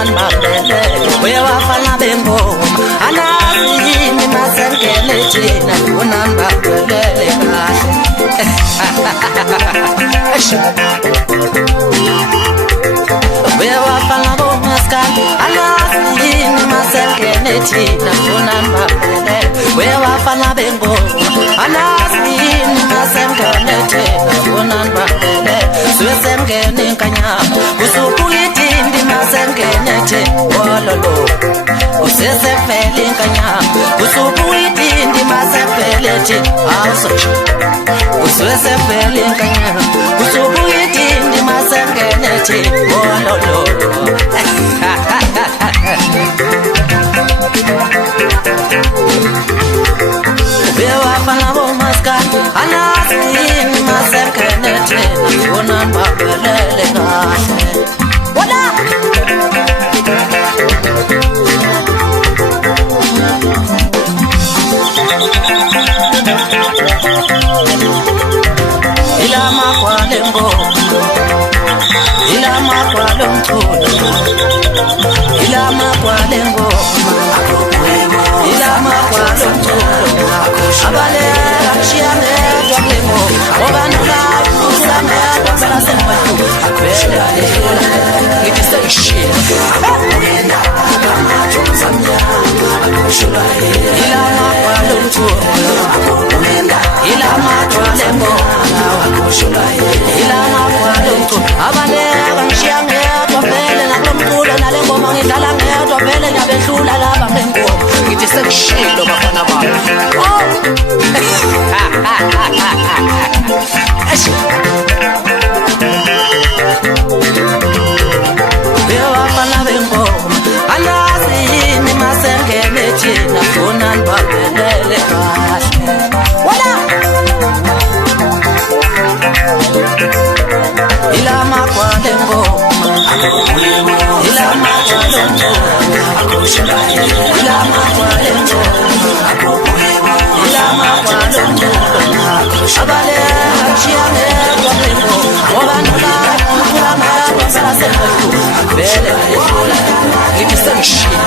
unani mabele uyewafana bengoma anazini masengene thina unani mabele kahle uyewafana bomaskandi anazini masengene thina unani mabele uyewafana bengoma anazini masengene thina unani mabele swesemngene kanyama usukuyitindi masengene the wololo usesefele kanyama usukuyitindi masefele the awusoch usesefele kanyama usukuyitindi masengene the wololo bewa fana bo maskandi anasini masengene the unamba belele kahle wala ilama kwalengo ilama kwalomthula ilama kwalengo ilama kwalomthula abale akshiyane twalengo obanula usame abasemba abela it is the shit ilama kwalomthula ilama kwalengo ilama kwalomthula abale akshiyane twavele nakomthula nalengoma ngidlala ngedwa vele nyabehlula laba ngengoma ngithi sekushilo bafana bami bewafana bengoma alazi yini masengene thina funa nibabelele kahle wala ilama kwalengoma ilama kwalengoma ilama kwalengoma ilama kwalengoma abale akshiyane twalengo obanula umkhulama basemba vele ngithi sengishilo